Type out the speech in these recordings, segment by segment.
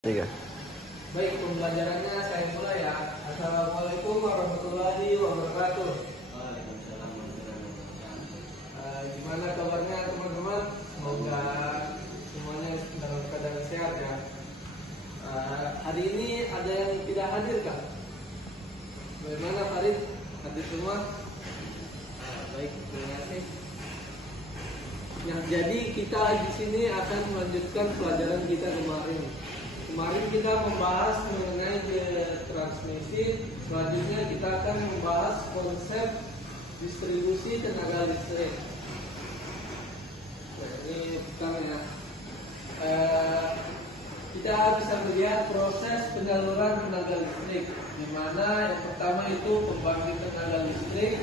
Tiga. Baik, pembelajarannya saya mulai ya. Assalamualaikum warahmatullahi wabarakatuh. Waalaikumsalam warahmatullahi wabarakatuh. Gimana kabarnya teman-teman? Semoga semuanya dalam keadaan sehat ya. Hari ini ada yang tidak hadir kah? Bagaimana Farid? Hadir semua? Baik, terima kasih. Ya, jadi kita di sini akan melanjutkan pelajaran kita kemarin. Kemarin kita membahas mengenai transmisi. Selanjutnya kita akan membahas konsep distribusi tenaga listrik. Nah, ini pertama ya. Kita bisa melihat proses penyaluran tenaga listrik, di mana yang pertama itu pembangkit tenaga listrik,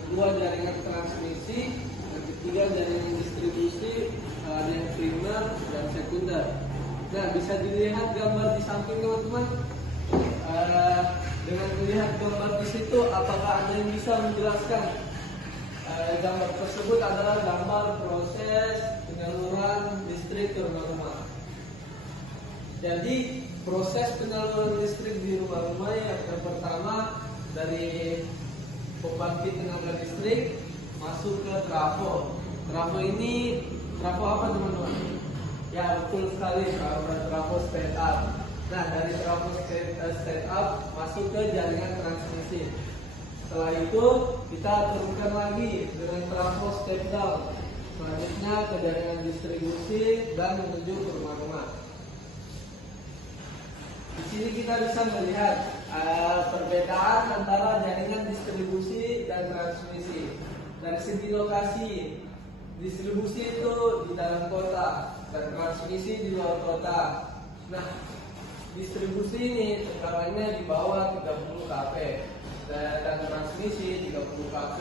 kedua jaringan transmisi, yang ketiga jaringan distribusi, ada yang primer dan sekunder. Nah, bisa dilihat gambar di samping teman-teman. Dengan melihat gambar di situ, apakah ada yang bisa menjelaskan? Gambar tersebut adalah gambar proses penyaluran listrik ke rumah-rumah. Jadi proses penyaluran listrik di rumah-rumah yang pertama dari pembangkit tenaga listrik masuk ke trafo. Trafo ini trafo apa teman-teman? Ya, betul sekali, trafo step up. Nah, dari trafo step up masuk ke jaringan transmisi. Setelah itu kita turunkan lagi dengan trafo step down. Selanjutnya ke jaringan distribusi dan menuju ke rumah-rumah. Di sini kita bisa melihat perbedaan antara jaringan distribusi dan transmisi. Dari segi lokasi, distribusi itu di dalam kota dan transmisi di luar kota. Nah, distribusi ini tekarannya di bawah 30 kV dan transmisi 30 kV.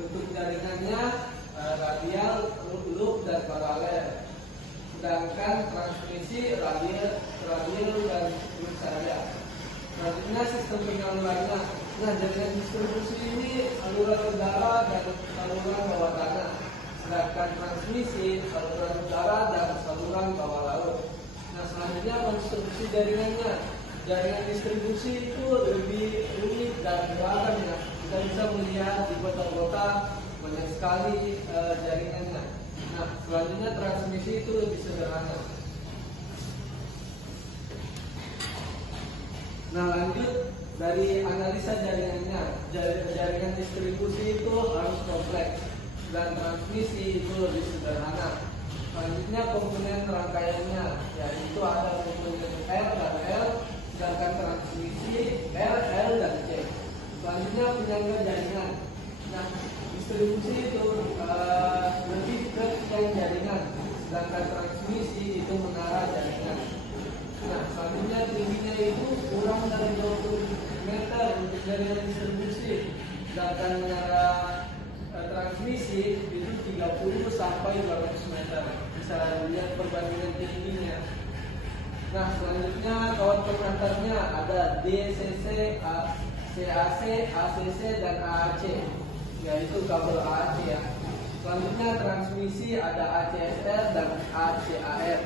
Bentuk jaringannya radial, loop dan paralel. Sedangkan transmisi radial dan loop saja. Selanjutnya sistem penyalurannya. Nah, jaringan distribusi ini saluran udara dan saluran bawah tanah. Sedangkan transmisi saluran udara dan saluran bawah laut. Nah, selanjutnya konstruksi jaringannya. Jaringan distribusi itu lebih rumit dan beragam ya. Kita bisa melihat di kota-kota banyak sekali jaringannya. Nah, selanjutnya transmisi itu lebih sederhana. Nah, lanjut dari analisa jaringannya. Jaringan distribusi itu harus kompleks dan transmisi itu lebih sederhana. Selanjutnya komponen rangkaiannya, yaitu ada komponen R dan L, sedangkan transmisi R, L dan C. Selanjutnya penyangga jaringan. Nah, distribusi itu lebih ke tiang jaringan, sedangkan transmisi itu menara jaringan. Nah, selanjutnya tingginya itu kurang dari 20 meter untuk jaringan distribusi, sedangkan menara transmisi itu 30 sampai 200 meter. Bisa lihat perbandingan tingginya. Nah, selanjutnya kawat pengantarnya ada DCC, CAC, ACC dan AAC, yaitu kabel AAC ya. Selanjutnya transmisi ada ACSR dan ACAR.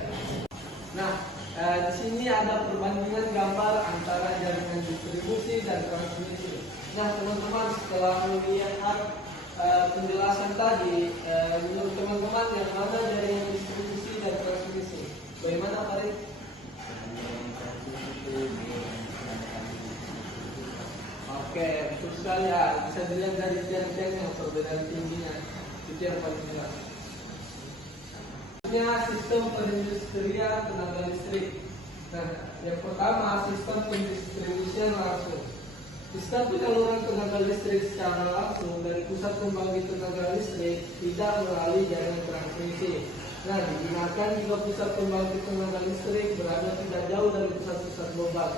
Nah, di sini ada perbandingan gambar antara jaringan distribusi dan transmisi. Nah, teman-teman, setelah melihat penjelasan tadi, menurut teman-teman yang mana jaringan distribusi dan transmisi? Bagaimana Farid? Oke, betul sekali ya. Bisa dilihat dari tiang-tiangnya perbedaan tingginya. Itu yang paling jelas. Sistem perindustrian tenaga listrik. Nah, yang pertama sistem pendistribusian langsung. Sistem penyaluran tenaga listrik secara langsung dari pusat pembangkit tenaga listrik tidak melalui jaringan transmisi. Nah, digunakan jika pusat pembangkit tenaga listrik berada tidak jauh dari pusat-pusat beban.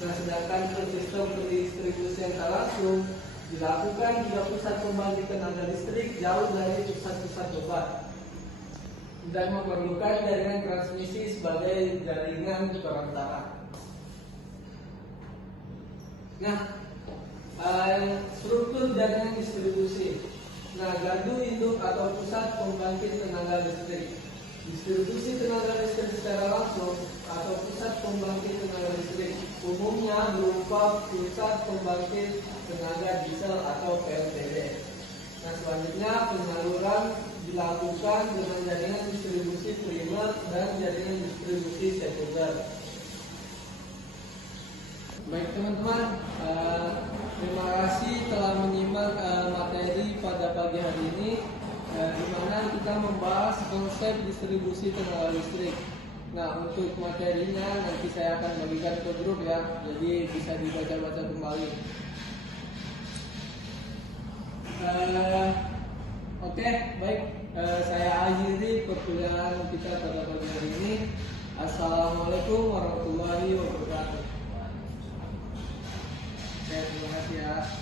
Nah, sedangkan sistem pendistribusian tak langsung dilakukan jika pusat pembangkit tenaga listrik jauh dari pusat-pusat beban dan memerlukan jaringan transmisi sebagai jaringan perantara. Nah, struktur jaringan distribusi. Nah, gardu induk atau pusat pembangkit tenaga listrik. Distribusi tenaga listrik secara langsung atau pusat pembangkit tenaga listrik umumnya berupa pusat pembangkit tenaga diesel atau PLTD. Nah, selanjutnya penyaluran dilakukan dengan jaringan distribusi primer dan jaringan distribusi sekunder. Baik teman-teman, terima kasih telah menyimak materi pada pagi hari ini, di mana kita membahas konsep distribusi tenaga listrik. Nah, untuk materinya nanti saya akan bagikan ke grup ya, jadi bisa dibaca-baca kembali. Oke, baik. Saya akhiri perkuliahan kita pada pagi hari ini. Assalamualaikum warahmatullahi wabarakatuh. Terima kasih ya.